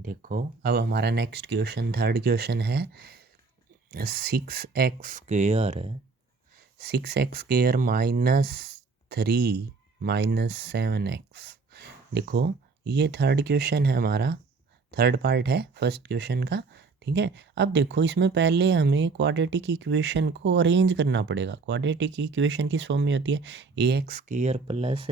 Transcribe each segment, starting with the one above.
देखो अब हमारा नेक्स्ट क्वेश्चन, थर्ड क्वेश्चन है 6x² 6x² -3 -7x। देखो ये थर्ड क्वेश्चन है हमारा, थर्ड पार्ट है फर्स्ट क्वेश्चन का। ठीक है, अब देखो इसमें पहले हमें क्वाड्रेटिक इक्वेशन को अरेंज करना पड़ेगा। क्वाड्रेटिक इक्वेशन किस फॉर्म में होती है? ax² plus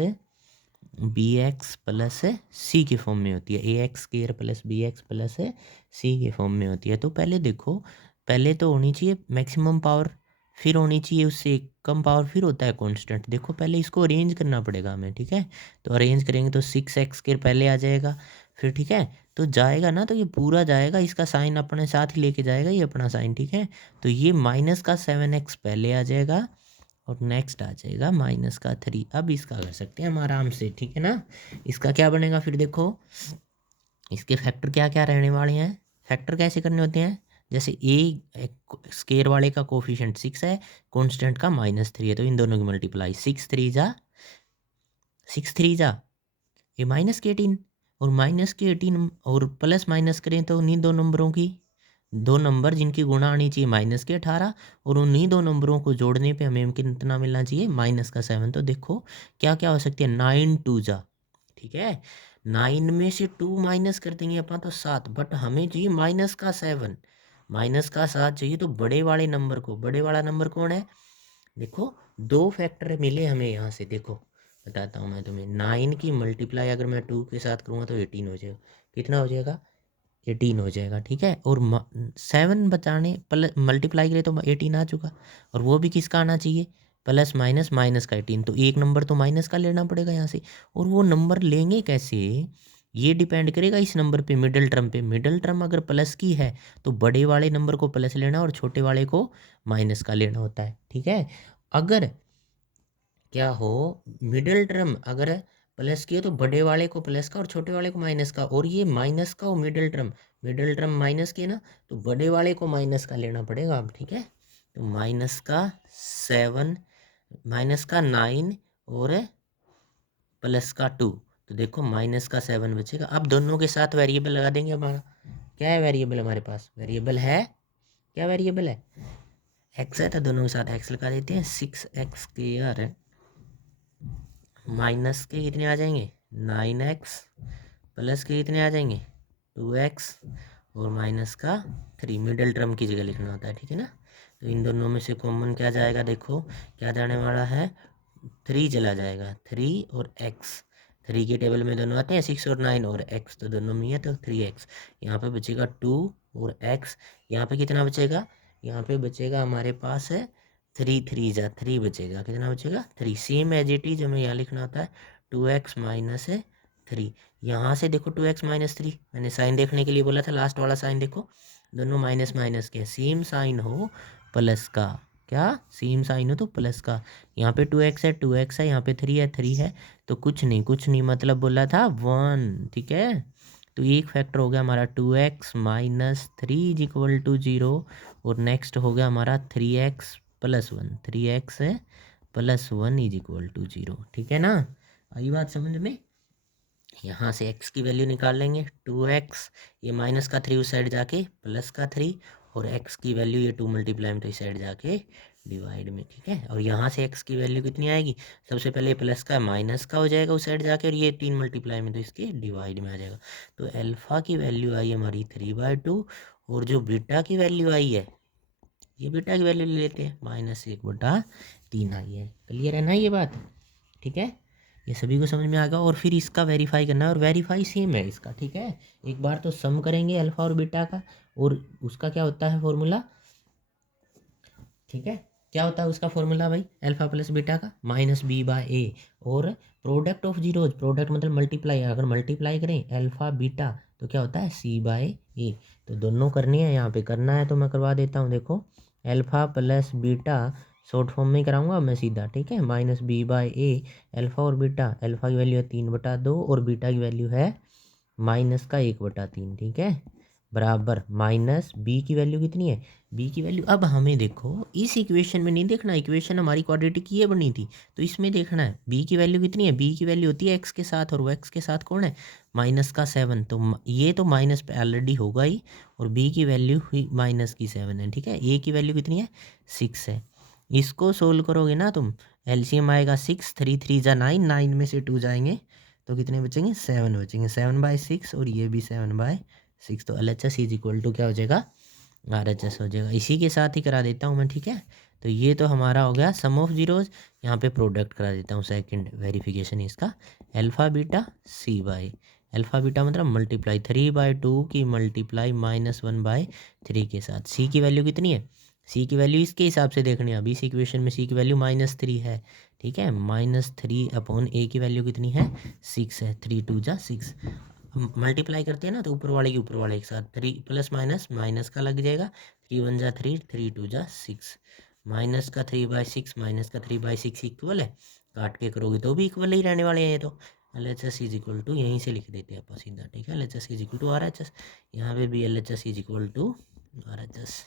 bx plus c के फॉर्म में होती है। ax² plus bx plus c के फॉर्म में होती है। तो पहले देखो, पहले तो होनी चाहिए मैक्सिमम पावर, फिर होनी चाहिए उससे कम पावर, फिर होता है कांस्टेंट। देखो पहले इसको अरेंज करना पड़ेगा हमें। ठीक है, तो अरेंज करेंगे तो 6x² पहले आ जाएगा, फिर ठीक है तो जाएगा ना, तो ये पूरा जाएगा, इसका साइन अपने साथ ही लेके जाएगा, ये अपना साइन। ठीक है, तो ये -7x पहले आ जाएगा और नेक्स्ट आ जाएगा -3। अब इसका कर सकते हैं हम आराम से। ठीक है ना, इसका क्या बनेगा फिर देखो, इसके फैक्टर क्या क्या रहने वाले हैं। फैक्टर कैसे करने होते हैं, जैसे ए स्केयर वाले का कोफिशिएंट 6 है, कांस्टेंट का -3 है, तो इन दोनों की मल्टीप्लाई 6 3 जा ये -18, और -18 और प्लस माइनस करें तो उन्हीं दो नंबरों की, दो नंबर जिनकी गुणा आनी चाहिए -18, और उन्हीं दो नंबरों को जोड़ने पे हमें कितना मिलना चाहिए -7। तो देखो क्या क्या हो सकती है, 9 2 जा। ठीक है, 9 में से 2 माइनस कर देंगे अपन तो 7, बट हमें चाहिए -7, -7 चाहिए। तो बड़े वाले नंबर को, बड़े वाला नंबर कौन है? देखो दो फैक्टर मिले हमें यहाँ से। देखो बताता हूँ मैं तुम्हें, 9 की मल्टीप्लाई अगर मैं 2 के साथ करूँगा तो 18 हो जाएगा। कितना हो जाएगा? 18 हो जाएगा। ठीक है, और 7 बचाने प्लस मल्टीप्लाई करें तो 18 आ चुका, और वो भी किसका आना चाहिए? प्लस माइनस माइनस का 18। तो एक नंबर तो माइनस का लेना पड़ेगा यहाँ से, और वो नंबर लेंगे कैसे, ये डिपेंड करेगा इस नंबर पे, मिडिल टर्म पे। मिडिल टर्म अगर प्लस की है तो बड़े वाले नंबर को प्लस लेना और छोटे वाले को माइनस का लेना होता है। ठीक है, अगर क्या हो, मिडिल टर्म अगर प्लस की है तो बड़े वाले को प्लस का और छोटे वाले को माइनस का, और ये माइनस का हो middle term, middle term minus की है ना, तो बड़े वाले को माइनस का लेना पड़ेगा अब। ठीक है, तो -7 -9 और +2, तो देखो -7 बचेगा। अब दोनों के साथ वेरिएबल लगा देंगे हमारा। क्या है वेरिएबल हमारे पास? वेरिएबल है, क्या वेरिएबल है? एक्स है, तो दोनों के साथ एक्स लगा देते हैं। 6x² माइनस के कितने आ जाएंगे? 9x, प्लस के कितने आ जाएंगे? 2x, और माइनस का 3 मिडिल टर्म की जगह लिखना होता है। ठीक है ना, तो इन दोनों में से कॉमन क्या जाएगा? देखो क्या जाने वाला है, 3 चला जाएगा, 3 और x। 3 के टेबल में दोनों आते हैं, 6 और 9, और x तो दोनों में है, तो 3x। यहाँ पे बचेगा 2 और x। यहाँ पे कितना बचेगा? यहाँ पे बचेगा हमारे पास है 3 3 जा 3 बचेगा। कितना बचेगा? 3। सेम एज इट इज हमें यहाँ लिखना होता है 2x माइनस 3। यहाँ से देखो 2x -3, मैंने साइन देखने के लिए बोला था, लास्ट वाला साइन देखो, दोनों माइनस माइनस के, सेम साइन हो प्लस का, क्या सेम साइन हो तो प्लस का। यहाँ पे 2x है, 2x है, यहाँ पे 3 है, 3 है, तो कुछ नहीं, कुछ नहीं मतलब बोला था 1। ठीक है, तो एक फैक्टर हो गया हमारा 2x -3 = 0, और नेक्स्ट हो गया हमारा 3x + 1, 3x + 1 = 0। ठीक है ना, आई बात समझ में? यहाँ से x की वैल्यू निकाल लेंगे, 2x, ये -3 उस साइड जाके +3, और x की वैल्यू ये 2 मल्टीप्लाई में तो इस साइड जाके डिवाइड में। ठीक है, और यहाँ से x की वैल्यू कितनी आएगी? सबसे पहले प्लस का माइनस का हो जाएगा उस साइड जाके, और ये 3 मल्टीप्लाई में तो इसके डिवाइड में आ जाएगा। तो अल्फ़ा की वैल्यू आई हमारी 3/2, और जो बीटा की वैल्यू आई है, ये बीटा की वैल्यू ले लेते हैं, -1/3 आई है। क्लियर है ना ये बात? ठीक है, ये सभी को समझ में आ गया। और फिर इसका वेरीफाई करना है, और वेरीफाई सेम है इसका। ठीक है, एक बार तो सम करेंगे अल्फा और बीटा का, और उसका क्या होता है फॉर्मूला? ठीक है, क्या होता है उसका फॉर्मूला भाई? अल्फा प्लस बीटा का -b/a, और प्रोडक्ट ऑफ जीरोज, प्रोडक्ट मतलब मल्टीप्लाई, अगर मल्टीप्लाई करें अल्फा बीटा तो क्या होता है? c/a। तो दोनों करनी है, यहाँ पे करना है तो मैं करवा देता हूँ। देखो alpha plus beta short form में कराऊंगा मैं सीधा। ठीक है, -b/a, अल्फा और बीटा, अल्फा की वैल्यू है 3/2 और बीटा की वैल्यू है -1/3। ठीक है, बराबर माइनस बी की वैल्यू कितनी है, बी की वैल्यू। अब हमें देखो इस इक्वेशन में नहीं देखना, इक्वेशन हमारी क्वाड्रेटिक की ये बनी थी, तो इसमें देखना है बी की वैल्यू कितनी है। बी की वैल्यू होती है एक्स के साथ, और वो एक्स के साथ कौन है, माइनस का 7। तो ये तो माइनस पे ऑलरेडी होगा ही, और बी की वैल्यू हुई माइनस की 7 है, ठीक है। ए की वैल्यू कितनी है, 6 है। इसको सोल्व करोगे ना तुम, एलसीएम आएगा 6, 3 3 जा 9, 9 में से 2 जाएंगे तो कितने बचेंगे, 7 बचेंगे। 7/6 और ये भी 7/6, तो L H S is equal to क्या हो जाएगा, आर एच एस हो जाएगा। इसी के साथ ही करा देता हूँ मैं, ठीक है। तो ये तो हमारा हो गया सम ऑफ जीरोज। यहाँ पे प्रोडक्ट करा देता हूँ, सेकंड वेरिफिकेशन इसका, alpha beta C by, alpha beta मतलब मल्टीप्लाई 3/2 की मल्टीप्लाई -1/3 के साथ। सी की वैल्यू कितनी है, सी की वैल्यू इसके हिसाब से देखनी है। अभी इस इक्वेशन में सी की वैल्यू -3 है, ठीक है। -3 अपॉन ए की वैल्यू कितनी है, 6 है। 3 2 जा 6, मल्टीप्लाई करते हैं ना तो ऊपर वाले के ऊपर वाले के साथ 3 प्लस माइनस माइनस का लग जाएगा। 3 1 जा 3, 3 2 जा 6, माइनस का 3/6 माइनस का 3/6 इक्वल है। काट के करोगे तो भी इक्वल ही रहने वाले हैं ये तो। L H S is equal to, यहीं से लिख देते हैं अपन सीधा, ठीक है। L H S is equal to R H S, यहाँ पे भी L H S is equal to R H S,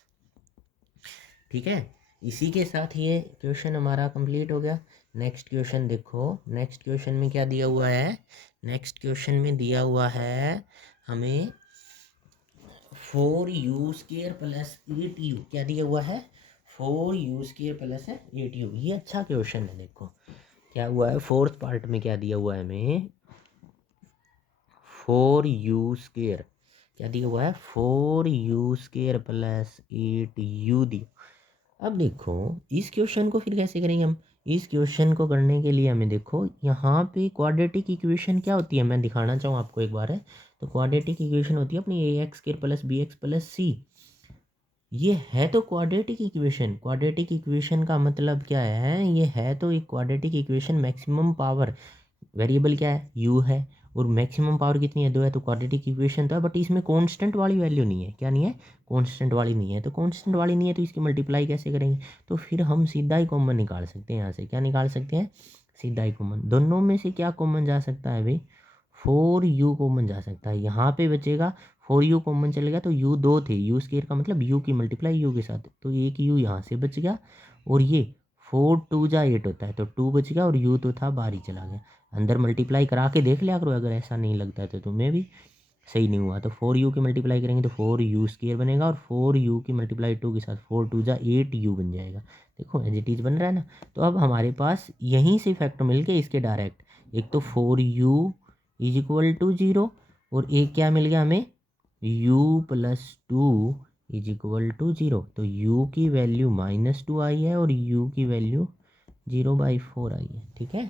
ठीक है। इसी के साथ ये क्वेश्चन हमारा कंप्लीट हो गया। नेक्स्ट क्वेश्चन देखो, नेक्स्ट क्वेश्चन में क्या दिया हुआ है, नेक्स्ट क्वेश्चन में दिया हुआ है हमें 4u² प्लस 8u, क्या दिया हुआ है, 4u² प्लस 8u। ये अच्छा क्वेश्चन है। देखो क्या हुआ है, फोर्थ पार्ट में क्या दिया हुआ है हमें, 4u², क्या दिया हुआ है, 4u² प्लस 8u दिया। अब देखो इस क्वेश्चन को फिर कैसे करेंगे हम। इस क्वेश्चन को करने के लिए हमें देखो यहाँ पे क्वाड्रेटिक इक्वेशन क्या होती है, मैं दिखाना चाहूँ आपको एक बार है। तो क्वाड्रेटिक इक्वेशन होती है अपनी ax² plus bx plus c। ये है तो क्वाड्रेटिक इक्वेशन, क्वाड्रेटिक इक्वेशन का मतलब क्या है, ये है तो एक quadratic equation. Maximum power variable क्या है, u है, और मैक्सिमम पावर कितनी है, 2 है। तो क्वाड्रेटिक इक्वेशन तो है, बट इसमें कांस्टेंट वाली वैल्यू नहीं है, क्या नहीं है, कांस्टेंट वाली नहीं है। तो कांस्टेंट वाली नहीं है तो इसकी मल्टीप्लाई कैसे करेंगे, तो फिर हम सीधा ही कॉमन निकाल सकते हैं यहाँ से। क्या निकाल सकते हैं, सीधा ही कॉमन। दोनों में से क्या कॉमन जा सकता है भाई, 4u कॉमन जा सकता है। यहाँ पे बचेगा 4u कॉमन चलेगा तो u 2 थे, u² का मतलब u की मल्टीप्लाई u के साथ, तो एक u यहाँ से बच गया। और ये 4 2 जा 8 होता है, तो 2 बच गया, और u तो था बाहर ही चला गया। अंदर मल्टीप्लाई करा के देख लिया करो, अगर ऐसा नहीं लगता है तो तुम्हें भी सही नहीं हुआ। तो 4u की मल्टीप्लाई करेंगे तो 4u² बनेगा, और 4u की मल्टीप्लाई 2 के साथ 4 2 जा 8u बन जाएगा। देखो एज इट इज बन रहा है ना। तो अब हमारे पास यहीं से फैक्टर मिल के इसके डायरेक्ट, एक तो 4u इज इक्वल टू 0, और एक क्या मिल गया हमें, u plus 2 is equal to 0। तो u की वैल्यू -2 आई है, और u की वैल्यू 0/4 आई है, ठीक है।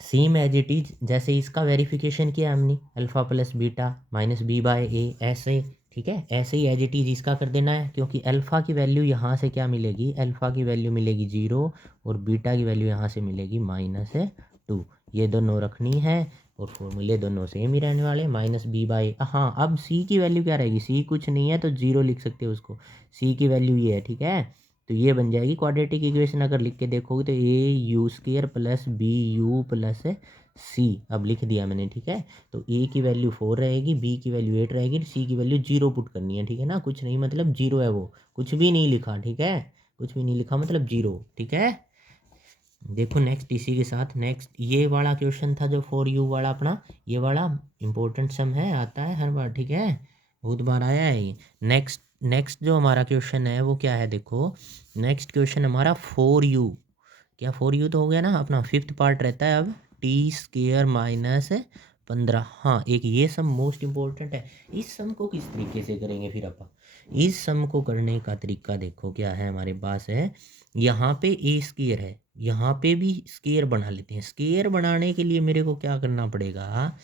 सेम एज इट इज जैसे इसका वेरिफिकेशन किया हमने, alpha plus beta minus b/a, ऐसे, ठीक है। ऐसे ही एज इट इज इसका कर देना है, क्योंकि अल्फा की वैल्यू यहाँ से क्या मिलेगी, अल्फा की वैल्यू मिलेगी 0, और बीटा की वैल्यू यहाँ से मिलेगी -2। ये दोनों रखनी है, और फॉर्मूले दोनों सेम ही रहने वाले। -b/, हाँ अब c की वैल्यू क्या रहेगी, c कुछ नहीं है तो 0 लिख सकते हो उसको। c की वैल्यू ये है, ठीक है। तो ये बन जाएगी क्वाड्रेटिक इक्वेशन। अगर लिख के देखोगे तो au² plus bu plus c, अब लिख दिया मैंने, ठीक है। तो a की वैल्यू 4 रहेगी, b की वैल्यू 8 रहेगी, c की वैल्यू 0 पुट करनी है, ठीक है ना। कुछ नहीं मतलब 0 है, वो कुछ भी नहीं लिखा, ठीक है। कुछ भी नहीं लिखा मतलब 0, ठीक है। देखो नेक्स्ट इसी के साथ, नेक्स्ट ये वाला क्वेश्चन था जो 4u वाला अपना, ये वाला इंपॉर्टेंट सम है, आता है हर बार, ठीक है, बहुत बार आया है ये। नेक्स्ट नेक्स्ट जो हमारा क्वेश्चन है वो क्या है, देखो नेक्स्ट क्वेश्चन हमारा 4u, क्या 4u तो हो गया ना अपना, फिफ्थ पार्ट रहता है अब t² - 15। हाँ एक ये सम मोस्ट इम्पोर्टेंट है। इस सम को किस तरीके से करेंगे फिर अपन, इस सम को करने का तरीका देखो क्या है हमारे पास है। यहाँ पे a² है, यहाँ पे भी स्केयर बना लेते हैं। स्केयर बनाने के लिए मेरे को क्या करना पड़ेगा,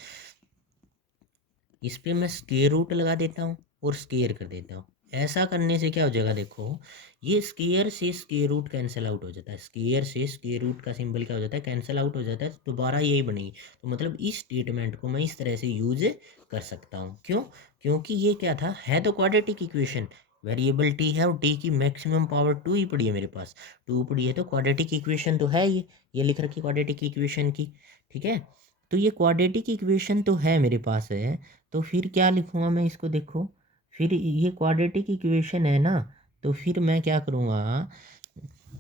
इस पे मैं स्केयर रूट लगा देता हूँ और स्केयर कर देता हूँ। ऐसा करने से क्या हो जाएगा, देखो ये स्केयर से स्केयर रूट कैंसिल आउट हो जाता है, स्केयर से स्केयर रूट का सिंबल क्या हो जाता है, कैंसिल आउट हो जाता है, दोबारा यही बनेगी। तो मतलब इस स्टेटमेंट को मैं इस तरह से यूज कर सकता हूँ। क्यों, क्योंकि ये क्या था, है तो क्वाड्रेटिक इक्वेशन, वेरिएबल टी है, और टी की मैक्सिमम पावर 2 ही पड़ी है मेरे पास, 2 पड़ी है, तो क्वाड्रेटिक इक्वेशन तो है ये लिख रखी क्वाड्रेटिक इक्वेशन की, ठीक है। तो ये क्वाड्रेटिक इक्वेशन तो है मेरे पास है, तो फिर क्या लिखूँगा मैं इसको, देखो फिर ये क्वाड्रेटिक इक्वेशन है ना, तो फिर मैं क्या करूँगा,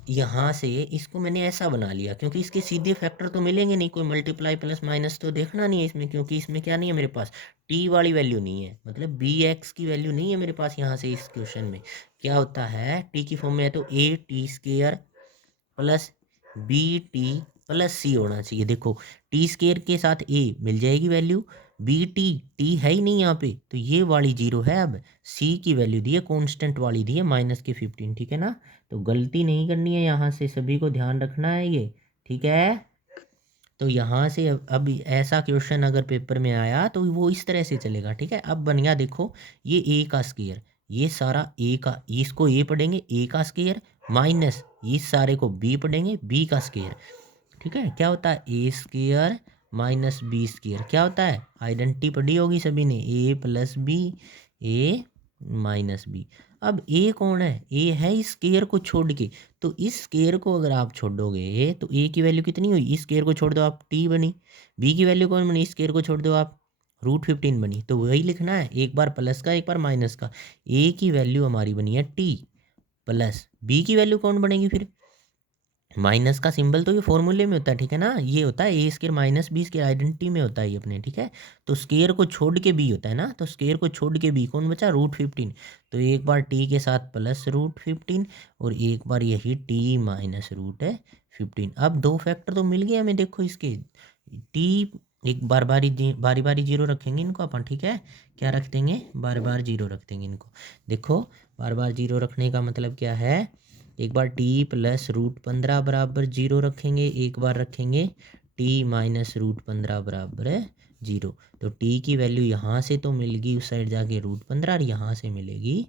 यहाँ से इसको मैंने ऐसा बना लिया, क्योंकि इसके सीधे फैक्टर तो मिलेंगे नहीं, कोई मल्टीप्लाई प्लस माइनस तो देखना नहीं है इसमें, क्योंकि इसमें क्या नहीं है मेरे पास, टी वाली वैल्यू नहीं है, मतलब बी एक्स की वैल्यू नहीं है मेरे पास यहाँ से। इस क्वेश्चन में क्या होता है, टी की फॉर्म में है तो A T square plus B T plus C होना चाहिए। देखो टी स्क्वेयर के साथ ए मिल जाएगी वैल्यू, बी टी है ही नहीं यहाँ पे, तो ये वाली जीरो है। अब सी की वैल्यू दी है कांस्टेंट वाली दी है -15, ठीक है ना। तो गलती नहीं करनी है यहाँ से, सभी को ध्यान रखना है ये, ठीक है। तो यहाँ से अब ऐसा क्वेश्चन अगर पेपर में आया तो वो इस तरह से चलेगा, ठीक है। अब बन गया, देखो ये ए का स्क्वायर, ये सारा ए का, इसको ए पढ़ेंगे ए का स्क्वायर, माइनस इस सारे को बी पढ़ेंगे बी का स्क्वायर, ठीक है। क्या होता है A square minus B square, क्या होता है, आइडेंटिटी पढ़ी होगी सभी ने, ए प्लस बी, ए माइनस बी। अब ए कौन है, ए है इस स्क्वायर को छोड़ के, तो इस स्क्वायर को अगर आप छोड़ोगे तो ए की वैल्यू कितनी हुई, इस स्क्वायर को छोड़ दो आप टी बनी, बी की वैल्यू कौन बनी, इस स्क्वायर को छोड़ दो आप √15 बनी। तो वही लिखना है, एक बार प्लस का एक बार माइनस का। ए की वैल्यू हमारी बनी है टी, प्लस बी की वैल्यू कौन बनेगी फिर, माइनस का सिंबल तो ये फॉर्मूले में होता है, ठीक है ना, ये होता है A square minus B square, identity में होता है ये अपने, ठीक है। तो स्क्वायर को छोड़ के बी होता है ना, तो स्क्वायर को छोड़ के बी कौन बचा, √15। तो एक बार टी के साथ प्लस √15 और एक बार यही टी माइनस √15। अब दो फैक्टर तो मिल गए हमें, देखो इसके टी, एक बार बारी बारी जीरो रखेंगे इनको अपन, ठीक है। क्या रख देंगे, बार बार जीरो रख देंगे इनको। देखो बार बार जीरो रखने का मतलब क्या है, एक बार टी प्लस √15 बराबर जीरो रखेंगे, एक बार रखेंगे टी माइनस √15 बराबर है जीरो। तो टी की वैल्यू यहाँ से तो मिलेगी उस साइड जाके √15 और यहाँ से मिलेगी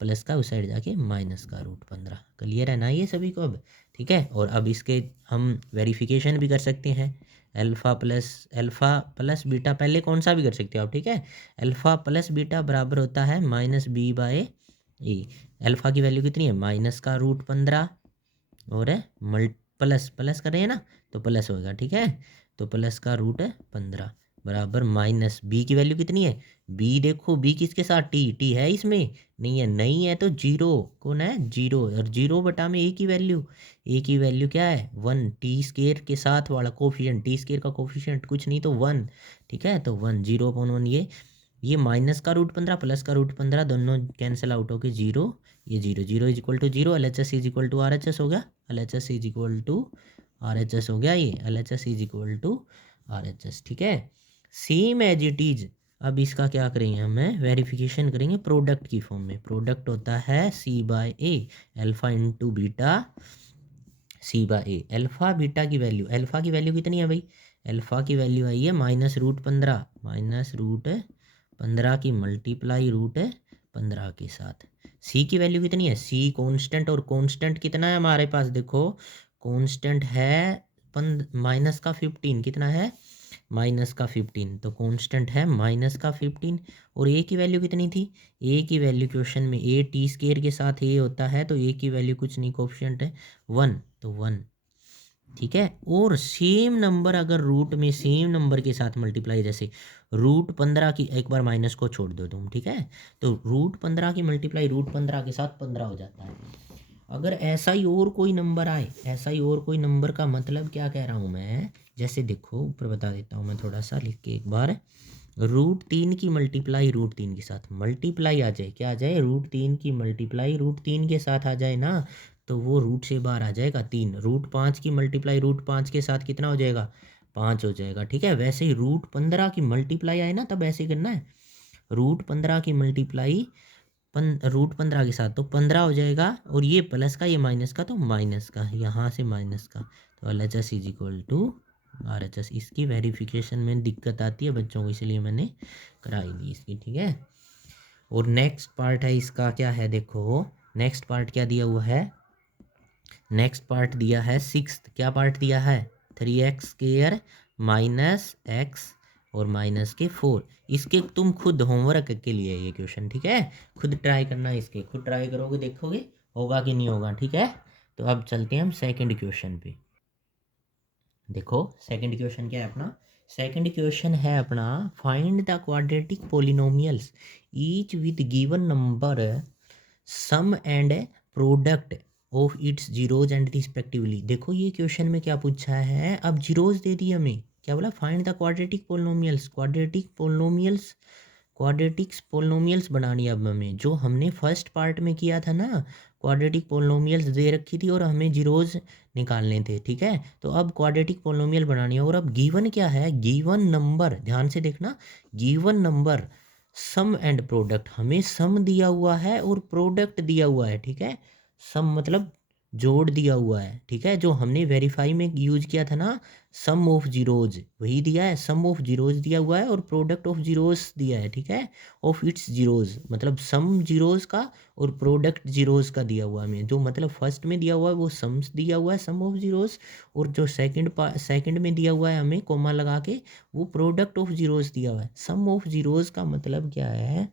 प्लस का उस साइड जाके माइनस का √15। क्लियर है ना ये सभी को अब, ठीक है। और अब इसके हम वेरिफिकेशन भी कर सकते हैं, अल्फ़ा प्लस बीटा, पहले कौन सा भी कर सकते हो आप, ठीक है। अल्फ़ा प्लस बीटा बराबर होता है -b/a। अल्फ़ा की वैल्यू कितनी है, माइनस का √15 और प्लस प्लस कर रहे हैं ना, तो प्लस होगा, ठीक है। तो प्लस का √15 बराबर माइनस बी की वैल्यू कितनी है, बी देखो बी किसके साथ, टी है इसमें, नहीं है तो जीरो, कौन है जीरो, और जीरो बटा में ए की वैल्यू क्या है 1, टी स्क्वायर के साथ वाला कोफिशिएंट, टी स्क्वायर का कोफिशिएंट कुछ नहीं तो 1, ठीक है। तो 1 0/1 ये माइनस का √15 प्लस का √15 दोनों कैंसिल आउट होके जीरो, ये zero zero is equal to zero, LHS is equal to RHS हो गया, LHS is equal to RHS हो गया, ये LHS is equal to RHS, ठीक है। सेम एज इट इज, अब इसका क्या करेंगे, हमें वेरिफिकेशन करेंगे प्रोडक्ट की फॉर्म में। प्रोडक्ट होता है C/A, alpha into beta C/A। Alpha beta की वैल्यू, अल्फ़ा की वैल्यू कितनी है भाई, अल्फ़ा की वैल्यू आई है -√15 की मल्टीप्लाई √15 के साथ। सी की वैल्यू कितनी है, सी कांस्टेंट, और कांस्टेंट कितना है हमारे पास, देखो कांस्टेंट है -15, कितना है -15, तो कांस्टेंट है -15। और ए की वैल्यू कितनी थी, ए की वैल्यू क्वेश्चन में ए टी स्क्वायर के साथ ए होता है, तो ए की वैल्यू कुछ नहीं, कोफिशिएंट है 1, तो 1, ठीक है। और सेम नंबर अगर रूट में सेम नंबर के साथ मल्टीप्लाई, जैसे √15 की, एक बार माइनस को छोड़ दो तुम, ठीक है। तो √15 की मल्टीप्लाई √15 के साथ 15 हो जाता है। अगर ऐसा ही और कोई नंबर आए, ऐसा ही और कोई नंबर का मतलब क्या कह रहा हूँ मैं, जैसे देखो ऊपर बता देता हूँ मैं थोड़ा सा लिख के एक बार, √3 की मल्टीप्लाई √3 के साथ मल्टीप्लाई आ जाए, क्या आ जाए, √3 की मल्टीप्लाई √3 के साथ आ जाए ना, तो वो रूट से बाहर आ जाएगा 3। √5 की मल्टीप्लाई √5 के साथ कितना हो जाएगा, 5 हो जाएगा, ठीक है। वैसे ही √15 की मल्टीप्लाई आए ना, तब ऐसे करना है, √15 की मल्टीप्लाई √15 के साथ तो 15 हो जाएगा, और ये प्लस का ये माइनस का तो माइनस का, यहाँ से माइनस का, तो LHS is equal to RHS। इसकी वेरिफिकेशन में दिक्कत आती है बच्चों को, इसलिए मैंने कराई दी इसकी, ठीक है। और नेक्स्ट पार्ट है इसका, क्या है देखो, नेक्स्ट पार्ट क्या दिया हुआ है, नेक्स्ट पार्ट दिया है 6th, क्या पार्ट दिया है, 3x² - x और -4। इसके तुम खुद होमवर्क के लिए ये क्वेश्चन, ठीक है, खुद ट्राई करना, इसके खुद ट्राई करोगे देखोगे होगा कि नहीं होगा, ठीक है। तो अब चलते हैं हम सेकंड क्वेश्चन पे। देखो सेकंड क्वेश्चन क्या है अपना, सेकंड क्वेश्चन है अपना, find the quadratic polynomials each with given number sum and product of its zeros and respectively. देखो ये क्वेश्चन में क्या पूछा है, अब जीरोज दे दी हमें, क्या बोला, find the quadratic polynomials, quadratics polynomials बनानी है अब हमें, जो हमने फर्स्ट पार्ट में किया था ना, क्वाड्रेटिक पोलिनोमियल्स दे रखी थी और हमें जीरोज निकालने थे, ठीक है। तो अब क्वाड्रेटिक पोलिनोमियल बनानी है, और अब गिवन क्या है, गिवन नंबर, ध्यान से देखना, given number sum and product, हमें सम दिया हुआ है और प्रोडक्ट दिया हुआ है, ठीक है। सम मतलब जोड़ दिया हुआ है, ठीक है, जो हमने वेरीफाई में यूज किया था ना, सम ऑफ जीरोज, वही दिया है, सम ऑफ जीरोज दिया हुआ है और प्रोडक्ट ऑफ जीरोज दिया है, ठीक है, ऑफ इट्स जीरोज, मतलब सम जीरोज का और प्रोडक्ट जीरोज का दिया हुआ है हमें, जो मतलब फर्स्ट में दिया हुआ है वो सम्स दिया हुआ है, सम ऑफ जीरोज, और जो सेकंड में दिया हुआ है हमें कोमा लगा के, वो प्रोडक्ट ऑफ जीरोज दिया हुआ है। सम ऑफ जीरोज का मतलब क्या है,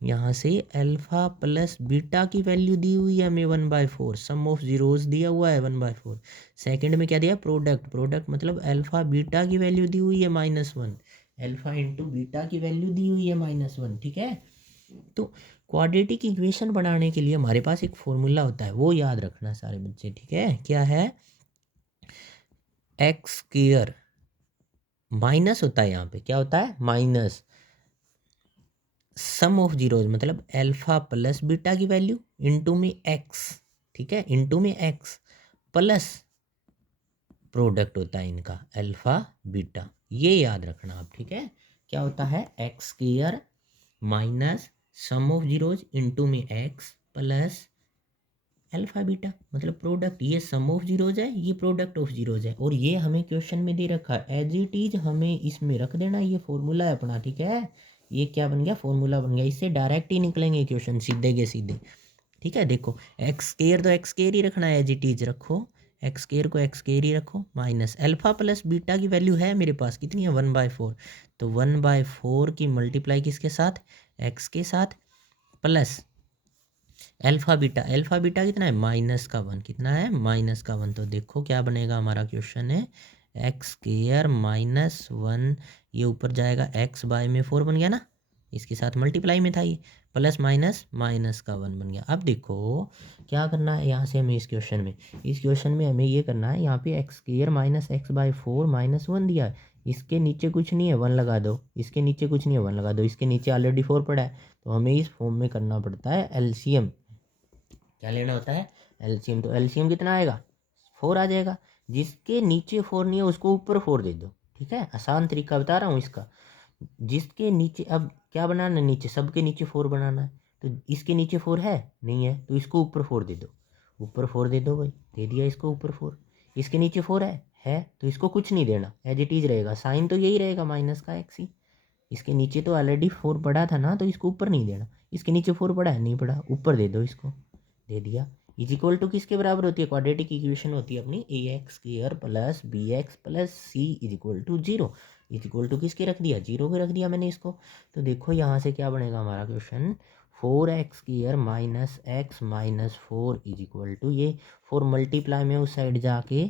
यहाँ से अल्फा प्लस बीटा की वैल्यू दी हुई है हमें 1/4, सम ऑफ जीरोज दिया हुआ है 1/4। सेकंड में क्या दिया, प्रोडक्ट मतलब अल्फा बीटा की वैल्यू दी हुई है -1, अल्फा इंटू बीटा की वैल्यू दी हुई है -1, ठीक है। तो क्वाड्रेटिक इक्वेशन बनाने के लिए हमारे पास एक फॉर्मूला होता है, वो याद रखना सारे बच्चे, ठीक है, क्या है, एक्स स्क्वायर माइनस होता है, यहाँ पे क्या होता है, माइनस सम ऑफ जीरोज मतलब अल्फा प्लस बीटा की वैल्यू इनटू में एक्स, ठीक है, इनटू में एक्स प्लस प्रोडक्ट होता है इनका अल्फा बीटा, ये याद रखना आप, ठीक है। क्या होता है, x square minus sum of zeros into में एक्स प्लस अल्फा बीटा, मतलब प्रोडक्ट, ये सम ऑफ जीरोज है, ये प्रोडक्ट ऑफ जीरोज है, और ये हमें क्वेश्चन में दे रखा है, एज इट इज हमें इसमें रख देना, ये फॉर्मूला है अपना, ठीक है, ये क्या बन गया, फॉर्मूला बन गया, इससे डायरेक्ट ही निकलेंगे क्वेश्चन सीधे के सीधे, ठीक है। देखो एक्स स्क्वायर तो एक्स स्क्वायर ही रखना है, एज इट इज रखो, एक्स स्क्वायर को एक्स स्क्वायर ही रखो, माइनस अल्फा प्लस बीटा की वैल्यू है मेरे पास कितनी है, 1/4, तो 1/4 की मल्टीप्लाई किसके साथ, एक्स के साथ, प्लस अल्फा बीटा कितना है, -1, कितना है, -1, तो देखो क्या बनेगा, हमारा क्वेश्चन है एक्स स्क्वायर -1, ये ऊपर जाएगा x/4 बन गया ना, इसके साथ मल्टीप्लाई में था ये, प्लस माइनस -1 बन गया। अब देखो क्या करना है यहाँ से हमें, इस क्वेश्चन में हमें ये करना है, यहाँ पे एक्स स्क्वायर -x/4 -1 दिया है, इसके नीचे कुछ नहीं है 1 लगा दो, इसके नीचे कुछ नहीं है 1 लगा दो, इसके नीचे ऑलरेडी 4 पड़ा है, तो हमें इस फॉर्म में करना पड़ता है एलसीएम, क्या लेना होता है, एलसीएम, तो एलसीएम कितना आएगा, 4 आ जाएगा, जिसके नीचे 4 नहीं है उसको ऊपर 4 दे दो, ठीक है, आसान तरीका बता रहा हूँ इसका, जिसके नीचे, अब क्या बनाना है, नीचे सबके नीचे 4 बनाना है, तो इसके नीचे 4 है नहीं है, तो इसको ऊपर 4 दे दो, ऊपर 4 दे दो भाई, दे दिया इसको ऊपर 4, इसके नीचे 4 है तो इसको कुछ नहीं देना, एज इट इज रहेगा, साइन तो यही रहेगा माइनस का एक्स ही, इसके नीचे तो ऑलरेडी 4 पड़ा था ना, तो इसको ऊपर नहीं देना, इसके नीचे 4 पड़ा है, नहीं पड़ा, ऊपर दे दो इसको, दे दिया, इज इक्वल टू किसके बराबर होती है, क्वाड्रेटिक इक्वेशन होती है अपनी, ax square plus bx plus c is equal to 0, is equal to किसके रख दिया, 0 के रख दिया मैंने इसको। तो देखो यहाँ से क्या बनेगा हमारा question, 4x square minus x minus 4 is equal to, ये 4 मल्टीप्लाई में उस साइड जाके,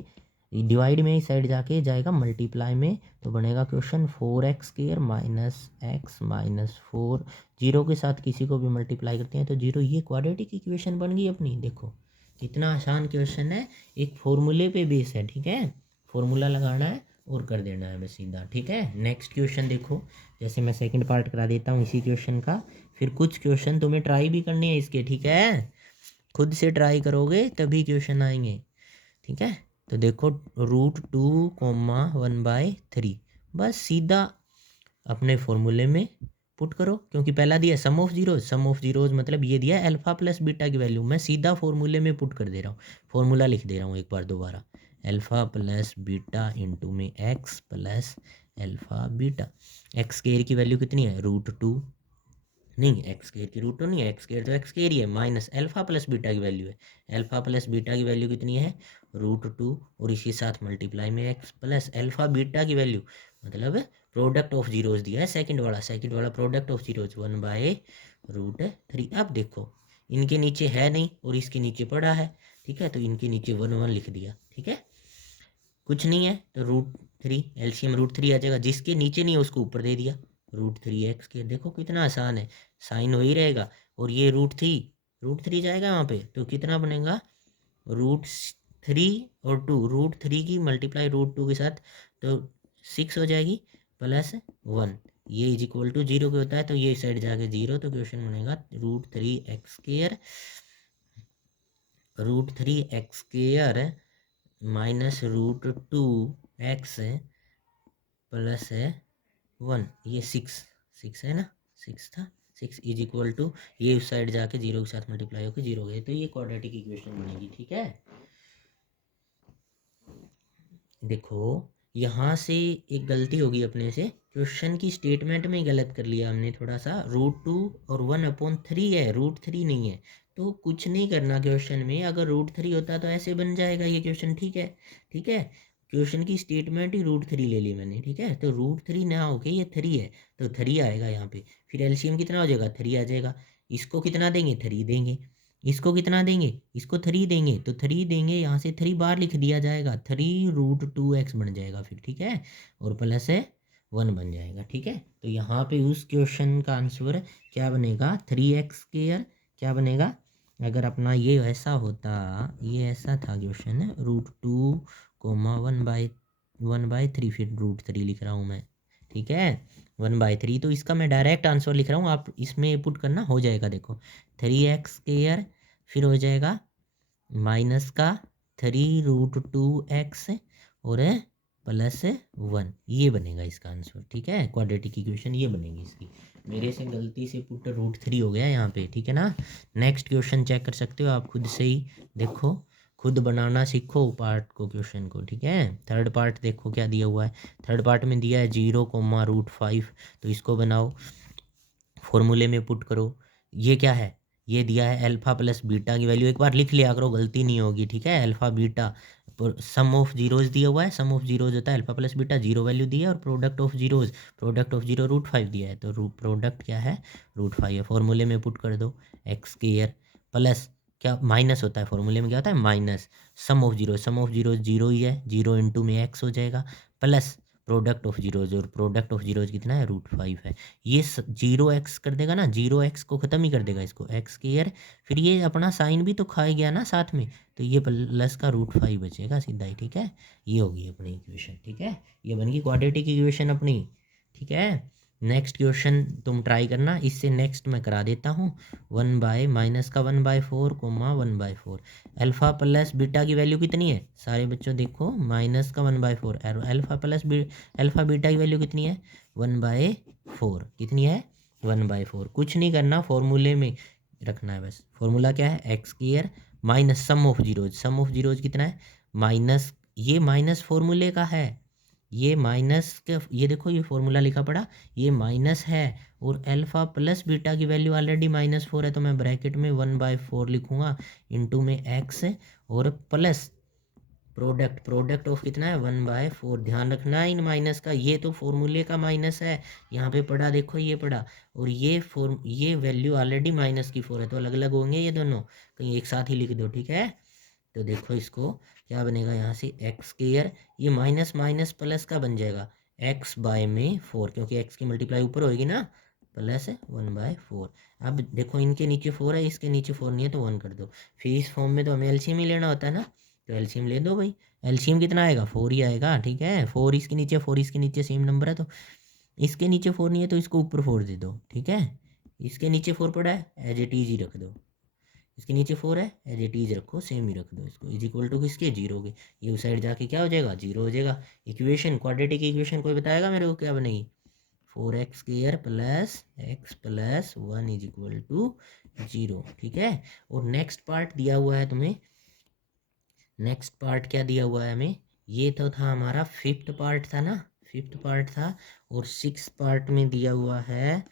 डिवाइड में इस साइड जाके जाएगा मल्टीप्लाई में, तो बनेगा question 4x square minus x minus 4, 0 के साथ किसी को भी मल्टीप्लाई करते हैं तो 0, ये क्वाड्रेटिक इक्वेशन बन गई अपनी। देखो कितना आसान क्वेश्चन है, एक फॉर्मूले पे बेस है, ठीक है, फॉर्मूला लगाना है और कर देना है बस सीधा, ठीक है। नेक्स्ट क्वेश्चन देखो, जैसे मैं सेकंड पार्ट करा देता हूँ इसी क्वेश्चन का, फिर कुछ क्वेश्चन तुम्हें ट्राई भी करने हैं इसके, ठीक है, खुद से ट्राई करोगे तभी क्वेश्चन आएंगे, ठीक है। तो देखो √2, 1/3, बस सीधा अपने फॉर्मूले में पुट करो, क्योंकि पहला दिया सम ऑफ जीरोज मतलब ये दिया अल्फा प्लस बीटा की वैल्यू, मैं सीधा फॉर्मूले में पुट कर दे रहा हूँ, फॉर्मूला लिख दे रहा हूँ एक बार दोबारा, अल्फा प्लस बीटा इंटू में x plus alpha beta, x square की वैल्यू कितनी है, √2, नहीं एक्स स्क्वायर की √2 नहीं है, एक्स स्क्वायर तो एक्स स्क्वायर ही है, माइनस अल्फा प्लस बीटा की वैल्यू है, अल्फा प्लस बीटा की वैल्यू कितनी है, √2, और इसी साथ मल्टीप्लाई में एक्स प्लस अल्फा बीटा की वैल्यू, मतलब प्रोडक्ट ऑफ जीरोज दिया है, सेकंड वाला प्रोडक्ट ऑफ जीरोज 1/√3। अब देखो इनके नीचे है नहीं और इसके नीचे पड़ा है, ठीक है, तो इनके नीचे 1 1 लिख दिया, ठीक है, कुछ नहीं है तो 3, एलसीएम √3 आ जाएगा, जिसके नीचे नहीं है उसको ऊपर दे दिया, √3x²। देखो कितना आसान है, साइन वही रहेगा, और ये √3 जाएगा वहाँ पे, तो कितना बनेगा √3 और 2, √3 की मल्टीप्लाई √2 के साथ तो 6 हो जाएगी +1, ये इज इक्वल टू 0 के होता है, तो ये साइड जाके 0, तो क्वेश्चन बनेगा √3x² √3x² माइनस √2x +1, ये 6 है ना, 6 था, 6 इज इक्वल टू, ये उस साइड जाके 0 के साथ मल्टीप्लाई होकर 0 गए, तो ये क्वाड्रेटिक इक्वेशन बनेगी। ठीक है, देखो यहाँ से एक गलती होगी अपने से, क्वेश्चन की स्टेटमेंट में गलत कर लिया हमने थोड़ा सा, √2 और 1/3 है, √3 नहीं है, तो कुछ नहीं करना क्वेश्चन में, अगर √3 होता तो ऐसे बन जाएगा ये क्वेश्चन। ठीक है, ठीक है, क्वेश्चन की स्टेटमेंट ही √3 ले ली मैंने। ठीक है, तो √3 ना होके ये 3 है, तो 3 आएगा यहाँ पे, फिर एलसीएम कितना हो जाएगा 3 आ जाएगा, इसको कितना देंगे 3 देंगे, इसको कितना देंगे, इसको 3 देंगे, तो 3 देंगे, यहाँ से 3 बार लिख दिया जाएगा, 3√2x बन जाएगा फिर। ठीक है, और प्लस है 1 बन जाएगा। ठीक है, तो यहाँ पे उस क्वेश्चन का आंसर क्या बनेगा 3x², क्या बनेगा, अगर अपना ये ऐसा होता, ये ऐसा था क्वेश्चन, √2, 1/3, फिर √3 लिख रहा हूँ मैं। ठीक है, 1/3, तो इसका मैं डायरेक्ट आंसर लिख रहा हूँ, आप इसमें पुट करना, हो जाएगा। देखो 3x², फिर हो जाएगा माइनस का 3√2x और +1, ये बनेगा इसका आंसर। ठीक है, क्वाड्रेटिक इक्वेशन ये बनेगी इसकी, मेरे से गलती से पुट √3 हो गया यहाँ पे। ठीक है ना, नेक्स्ट क्वेश्चन चेक कर सकते हो आप खुद से ही, देखो खुद बनाना सीखो पार्ट को, क्वेश्चन को। ठीक है, थर्ड पार्ट देखो क्या दिया हुआ है, थर्ड पार्ट में दिया है 0, √5, तो इसको बनाओ, फॉर्मूले में पुट करो। ये क्या है, ये दिया है अल्फ़ा प्लस बीटा की वैल्यू, एक बार लिख लिया करो, गलती नहीं होगी। ठीक है, alpha beta, sum of zeros दिया हुआ है, सम ऑफ जीरोज होता है अल्फ़ा प्लस बीटा, 0 वैल्यू दी है, और product of zeros, product of 0 √5 दिया है, तो प्रोडक्ट क्या है √5 है, फॉर्मूले में पुट कर दो, x² प्लस क्या माइनस होता है, फॉर्मूले में क्या होता है माइनस, सम ऑफ जीरो 0 ही है, 0 इंटू में x हो जाएगा, प्लस प्रोडक्ट ऑफ जीरोज, और प्रोडक्ट ऑफ जीरोज कितना है √5 है, ये 0x कर देगा ना, 0x को ख़त्म ही कर देगा, इसको x², फिर ये अपना साइन भी तो खाए गया ना साथ में, तो ये प्लस का √5 बचेगा सीधा ही। ठीक है, ये होगी अपनी इक्वेशन। ठीक है, ये बन गई क्वाड्रेटिक इक्वेशन अपनी। ठीक है, नेक्स्ट क्वेश्चन तुम ट्राई करना, इससे नेक्स्ट मैं करा देता हूँ, 1/-1/4, 1/4, अल्फ़ा प्लस बीटा की वैल्यू कितनी है सारे बच्चों, देखो -1/4, अल्फ़ा बीटा की वैल्यू कितनी है 1/4, कितनी है 1/4, कुछ नहीं करना, फॉर्मूले में रखना है बस, फॉर्मूला क्या है x² minus sum of zeros कितना है माइनस, ये माइनस फॉर्मूले का है, ये माइनस के, ये देखो ये फॉर्मूला लिखा पड़ा, ये माइनस है, और अल्फ़ा प्लस बीटा की वैल्यू ऑलरेडी -4 है, तो मैं ब्रैकेट में 1/4 लिखूँगा, इंटू में x और प्लस प्रोडक्ट ऑफ कितना है 1/4, ध्यान रखना है इन माइनस का, ये तो फॉर्मूले का माइनस है, यहाँ पे पढ़ा देखो, ये पढ़ा, और ये वैल्यू ऑलरेडी -4 है, तो अलग अलग होंगे ये दोनों, कहीं एक साथ ही लिख दो। ठीक है, तो देखो इसको क्या बनेगा, यहाँ से x², ये माइनस माइनस प्लस का बन जाएगा x/4, क्योंकि x की मल्टीप्लाई ऊपर होएगी ना, प्लस 1/4, अब देखो इनके नीचे 4 है, इसके नीचे 4 नहीं है, तो 1 कर दो, फिर इस फॉर्म में तो हमें एलसीएम ही लेना होता है ना, तो एलसीएम ले दो भाई, एलसीएम कितना आएगा 4 ही आएगा। ठीक है, 4 इसके नीचे 4 इसके नीचे सेम नंबर है, तो इसके नीचे 4 नहीं है तो इसको ऊपर 4 दे दो। ठीक है, इसके नीचे 4 पड़ा है, एज इट इज ही रख दो, इसके नीचे 4 है, एज इट इज रखो, सेम ही रख दो, इसको इज इक्वल टू किसके 0 के, ये उस साइड जाके क्या हो जाएगा 0 हो जाएगा। इक्वेशन क्वाड्रेटिक इक्वेशन कोई बताएगा मेरे को क्या बनेगी, 4x² plus x plus 1 is equal to 0। ठीक है, और नेक्स्ट पार्ट दिया हुआ है तुम्हें, नेक्स्ट पार्ट क्या दिया हुआ है हमें, ये तो था हमारा 5th पार्ट था ना, 5th पार्ट था, और 6th पार्ट में दिया हुआ है